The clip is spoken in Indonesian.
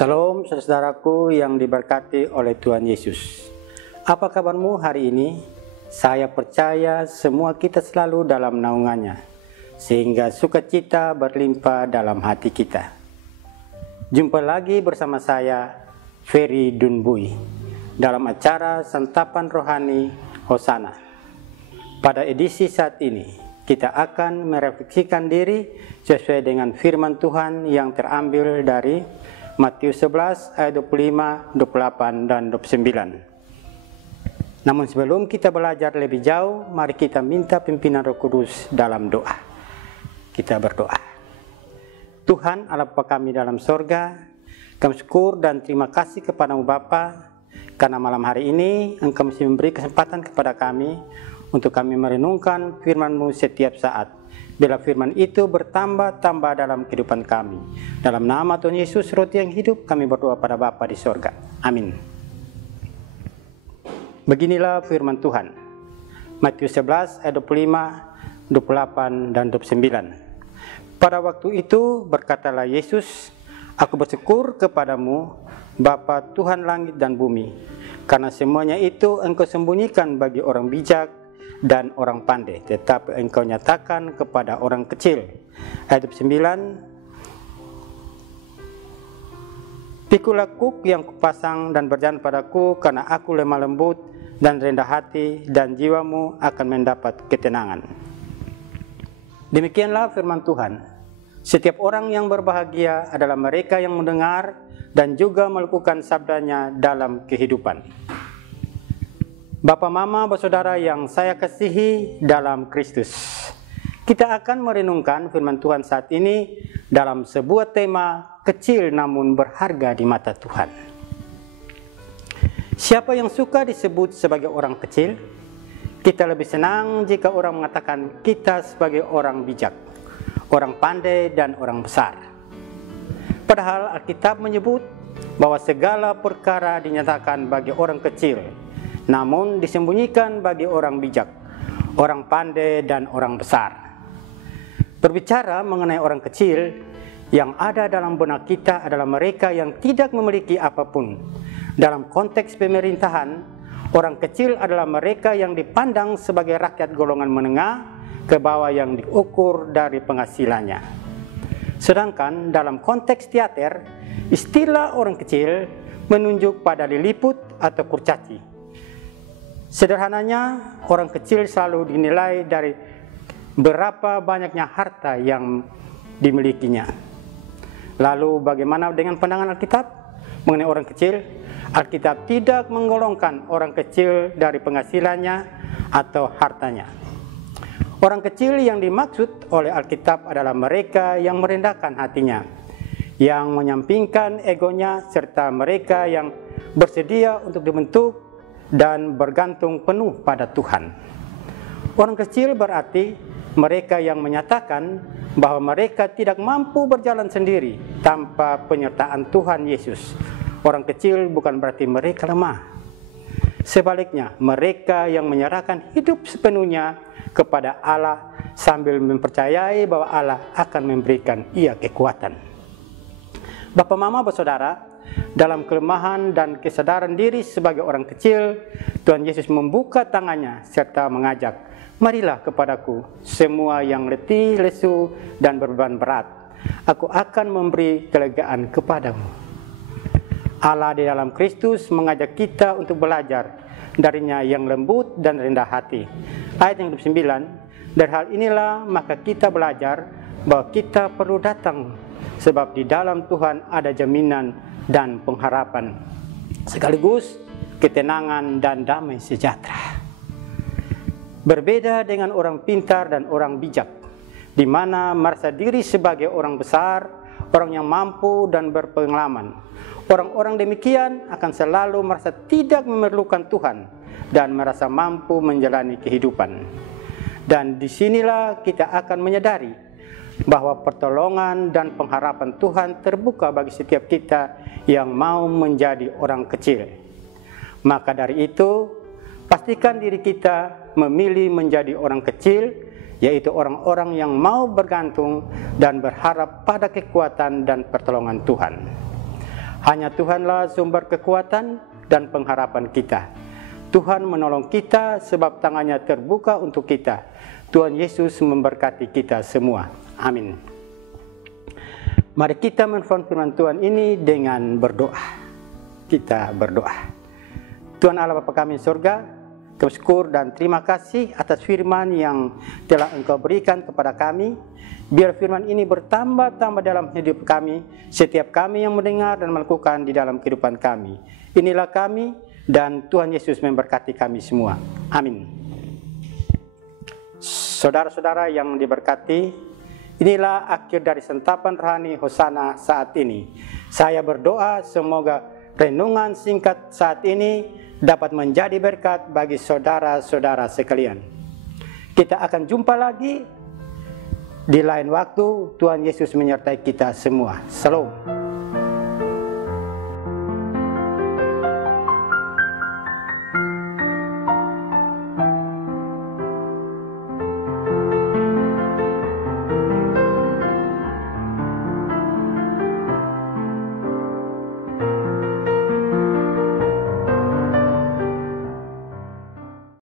Salam saudaraku yang diberkati oleh Tuhan Yesus. Apa kabarmu hari ini? Saya percaya semua kita selalu dalam naungannya, sehingga sukacita berlimpah dalam hati kita. Jumpa lagi bersama saya, Ferry Dunbui, dalam acara Santapan Rohani Hosana. Pada edisi saat ini, kita akan merefleksikan diri sesuai dengan firman Tuhan yang terambil dari Matius 11 ayat 25, 28, dan 29. Namun sebelum kita belajar lebih jauh, mari kita minta pimpinan Roh Kudus dalam doa. Kita berdoa. Tuhan Allah Bapa kami dalam sorga, kami syukur dan terima kasih kepadamu Bapa, karena malam hari ini Engkau masih memberi kesempatan kepada kami untuk kami merenungkan firman-Mu setiap saat. Bila firman itu bertambah-tambah dalam kehidupan kami. Dalam nama Tuhan Yesus, roti yang hidup, kami berdoa pada Bapa di sorga. Amin. Beginilah firman Tuhan. Matius 11 ayat 25, 28, dan 29. Pada waktu itu berkatalah Yesus, Aku bersyukur kepadamu, Bapa Tuhan langit dan bumi, karena semuanya itu Engkau sembunyikan bagi orang bijak dan orang pandai, tetapi Engkau nyatakan kepada orang kecil. Ayat 9, Pikulah kuk yang kupasang dan berjalan padaku, karena aku lemah lembut dan rendah hati, dan jiwamu akan mendapat ketenangan. Demikianlah firman Tuhan. Setiap orang yang berbahagia adalah mereka yang mendengar dan juga melakukan sabdanya dalam kehidupan. Bapak, Mama, Saudara yang saya kasihi dalam Kristus, kita akan merenungkan firman Tuhan saat ini dalam sebuah tema kecil namun berharga di mata Tuhan. Siapa yang suka disebut sebagai orang kecil? Kita lebih senang jika orang mengatakan kita sebagai orang bijak, orang pandai, dan orang besar. Padahal Alkitab menyebut bahwa segala perkara dinyatakan bagi orang kecil, namun disembunyikan bagi orang bijak, orang pandai, dan orang besar. Berbicara mengenai orang kecil, yang ada dalam benak kita adalah mereka yang tidak memiliki apapun. Dalam konteks pemerintahan, orang kecil adalah mereka yang dipandang sebagai rakyat golongan menengah ke bawah yang diukur dari penghasilannya. Sedangkan dalam konteks teater, istilah orang kecil menunjuk pada liliput atau kurcaci. Sederhananya, orang kecil selalu dinilai dari berapa banyaknya harta yang dimilikinya. Lalu bagaimana dengan pandangan Alkitab mengenai orang kecil? Alkitab tidak menggolongkan orang kecil dari penghasilannya atau hartanya. Orang kecil yang dimaksud oleh Alkitab adalah mereka yang merendahkan hatinya, yang menyampingkan egonya, serta mereka yang bersedia untuk dibentuk dan bergantung penuh pada Tuhan. Orang kecil berarti mereka yang menyatakan bahwa mereka tidak mampu berjalan sendiri tanpa penyertaan Tuhan Yesus. Orang kecil bukan berarti mereka lemah. Sebaliknya, mereka yang menyerahkan hidup sepenuhnya kepada Allah sambil mempercayai bahwa Allah akan memberikan ia kekuatan. Bapak, Mama, Saudara, dalam kelemahan dan kesadaran diri sebagai orang kecil, Tuhan Yesus membuka tangannya serta mengajak, marilah kepadaku semua yang letih, lesu, dan berbeban berat. Aku akan memberi kelegaan kepadamu. Allah di dalam Kristus mengajak kita untuk belajar darinya yang lembut dan rendah hati. Ayat yang 29, dari hal inilah maka kita belajar bahwa kita perlu datang, sebab di dalam Tuhan ada jaminan dan pengharapan, sekaligus ketenangan dan damai sejahtera. Berbeda dengan orang pintar dan orang bijak, di mana merasa diri sebagai orang besar, orang yang mampu dan berpengalaman. Orang-orang demikian akan selalu merasa tidak memerlukan Tuhan dan merasa mampu menjalani kehidupan. Dan disinilah kita akan menyadari bahwa pertolongan dan pengharapan Tuhan terbuka bagi setiap kita yang mau menjadi orang kecil. Maka dari itu, pastikan diri kita memilih menjadi orang kecil, yaitu orang-orang yang mau bergantung dan berharap pada kekuatan dan pertolongan Tuhan. Hanya Tuhanlah sumber kekuatan dan pengharapan kita. Tuhan menolong kita sebab tangannya terbuka untuk kita. Tuhan Yesus memberkati kita semua. Amin. Mari kita menfirman firman Tuhan ini dengan berdoa. Kita berdoa. Tuhan Allah Bapa kami di surga, kami syukur dan terima kasih atas firman yang telah Engkau berikan kepada kami. Biar firman ini bertambah-tambah dalam hidup kami, setiap kami yang mendengar dan melakukan di dalam kehidupan kami. Inilah kami, dan Tuhan Yesus memberkati kami semua. Amin. Saudara-saudara yang diberkati, inilah akhir dari sentapan rohani Hosana saat ini. Saya berdoa semoga renungan singkat saat ini dapat menjadi berkat bagi saudara-saudara sekalian. Kita akan jumpa lagi di lain waktu. Tuhan Yesus menyertai kita semua. Shalom.